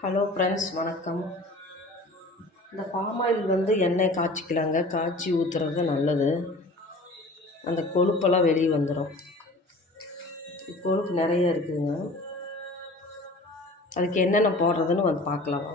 Hello friends, வணக்கம். இந்த palm oil வந்து எண்ணெய் காய்ச்சிக்கலாங்க. காய்ச்சி ஊற்றுறது நல்லது. அந்த கொழுப்பெல்லாம் வெளியே வந்துடும். கொழுப்பு நிறைய இருக்குதுங்க. அதுக்கு என்னென்ன போடுறதுன்னு வந்து பார்க்கலாம்.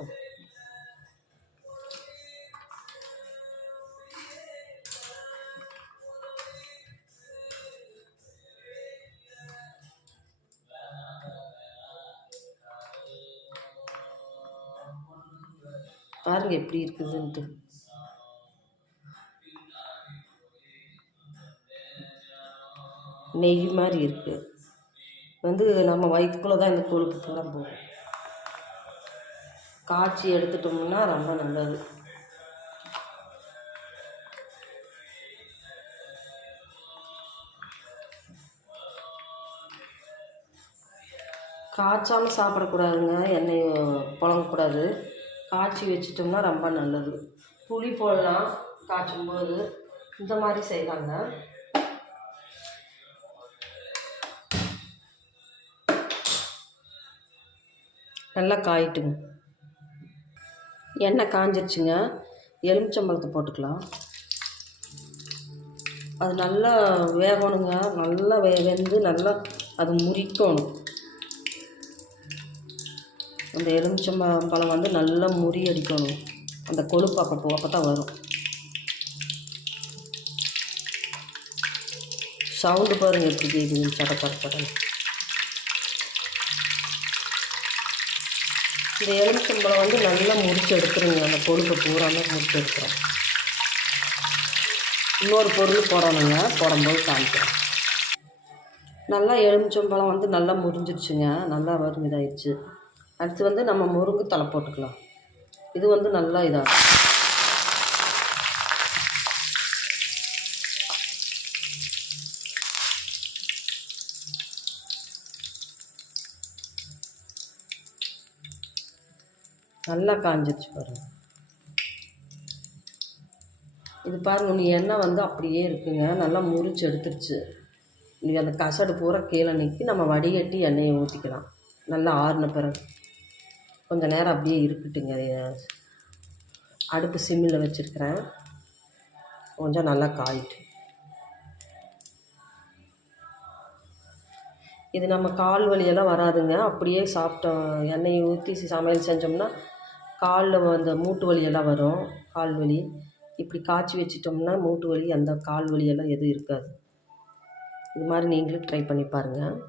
பாருங்கள் எப்படி இருக்குதுன்ட்டு. நெய் மாதிரி இருக்குது. வந்து நம்ம வயிற்றுக்குள்ளே தான் இந்த கொழுப்பு பூரா போகும். காய்ச்சி எடுத்துட்டோம்னா ரொம்ப நல்லது. காய்ச்சாமல் சாப்பிடக்கூடாதுங்க. எண்ணெய் புழங்கக்கூடாது. காய்ச்சி வச்சிட்டோம்னா ரொம்ப நல்லது. புளி போடலாம் காய்ச்சும்போது. இந்த மாதிரி செய்யலாங்க. நல்லா காயிட்டுங்க. எண்ணெய் காஞ்சிருச்சுங்க. எலுமிச்சம்பழத்தை போட்டுக்கலாம். அது நல்லா வேகணுங்க. நல்லா வெந்து நல்லா அது முறிக்கணும். அந்த எலுமிச்சம்பழம் வந்து நல்லா முறியடிக்கணும். அந்த கொழுப்பு அப்போ தான் வரும். சவுண்டு பாருங்கள் எப்படி கேட்குது. சடை. இந்த எலுமிச்சம்பழம் வந்து நல்லா முறிச்சு எடுத்துருங்க. அந்த கொழுப்பை பூராமே முறிச்சு எடுத்துரும். இன்னொரு பொருள் போடணுங்க. போடும்போது காமிக்கிறேன். நல்லா எலுமிச்சம்பழம் வந்து நல்லா முறிஞ்சிருச்சுங்க. நல்லா வரும் இதாகிடுச்சு. அடுத்து வந்து நம்ம முருங்கை தலை போட்டுக்கலாம். இது வந்து நல்லா இதாகும். நல்லா காஞ்சிருச்சு பாருங்கள். இது பாருங்கள், நீ எண்ணெய் வந்து அப்படியே இருக்குங்க. நல்லா முறிச்சு எடுத்துருச்சு. நீ அந்த கசடு பூரா கீழே நிற்கி நம்ம வடிகட்டி எண்ணெயை ஊற்றிக்கலாம். நல்லா ஆறின பிறகு கொஞ்சம் நேரம் அப்படியே இருக்கட்டுங்க. அடுப்பு சிம்மில் வச்சுருக்கிறேன். கொஞ்சம் நல்லா காயிட்டு. இது நம்ம கால் வலியெல்லாம் வராதுங்க. அப்படியே சாப்பிட்டோம். எண்ணெயை ஊற்றி சமையல் செஞ்சோம்னா காலில் அந்த மூட்டு வலியெல்லாம் வரும். கால் வலி இப்படி காய்ச்சி வச்சிட்டோம்னா மூட்டு வலி அந்த கால் வலியெல்லாம் எதுவும் இருக்காது. இது மாதிரி நீங்களும் ட்ரை பண்ணி பாருங்கள்.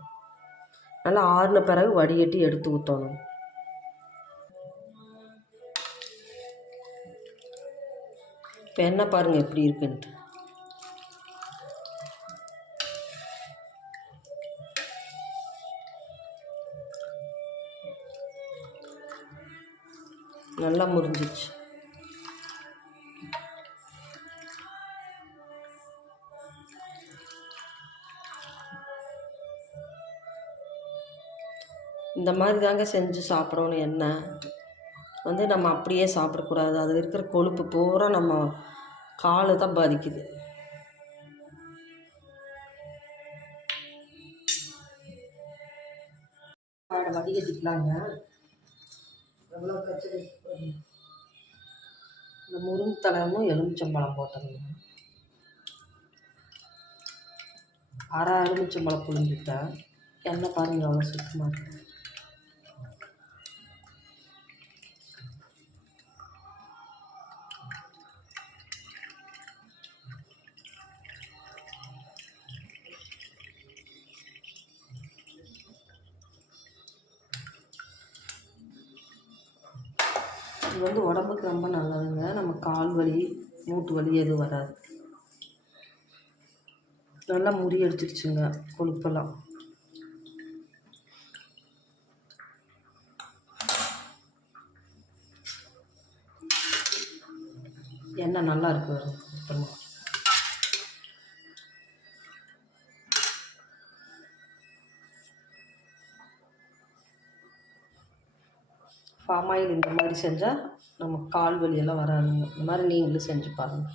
நல்லா ஆறின பிறகு வடிகட்டி எடுத்து ஊற்றணும். இப்போ என்ன பாருங்கள் எப்படி இருக்குன்ட்டு. நல்லா முறிஞ்சிச்சு. இந்த மாதிரி தாங்க செஞ்சு சாப்பிடணும். எண்ணெய் வந்து நம்ம அப்படியே சாப்பிடக்கூடாது. அதில் இருக்கிற கொழுப்பு பூரா நம்ம காலை தான் பாதிக்குது. வடிகட்டிக்கலாங்க. எவ்வளோ கச்சடி. இந்த முருங்கை தலைமும் எலுமிச்சம்பழம் போட்டோங்க. அரை எலுமிச்சம்பழம் புழிஞ்சுட்டேன். எண்ணெய் பாருங்கள் அவ்வளோ சுத்தமாக இருக்குது. இது வந்து உடம்புக்கு ரொம்ப நல்லதுங்க. நம்ம கால் வலி மூட்டு வலி எதுவும் வராது. நல்லா முறியடிச்சிருச்சுங்க கொழுப்பெல்லாம். எண்ணெய் நல்லா இருக்கு. சுத்தமாக பாம் ஆயில் இந்த மாதிரி செஞ்சால் நம்ம கால் வலியெல்லாம் வராதுங்க. இந்த மாதிரி நீங்களும் செஞ்சு பாருங்கள்.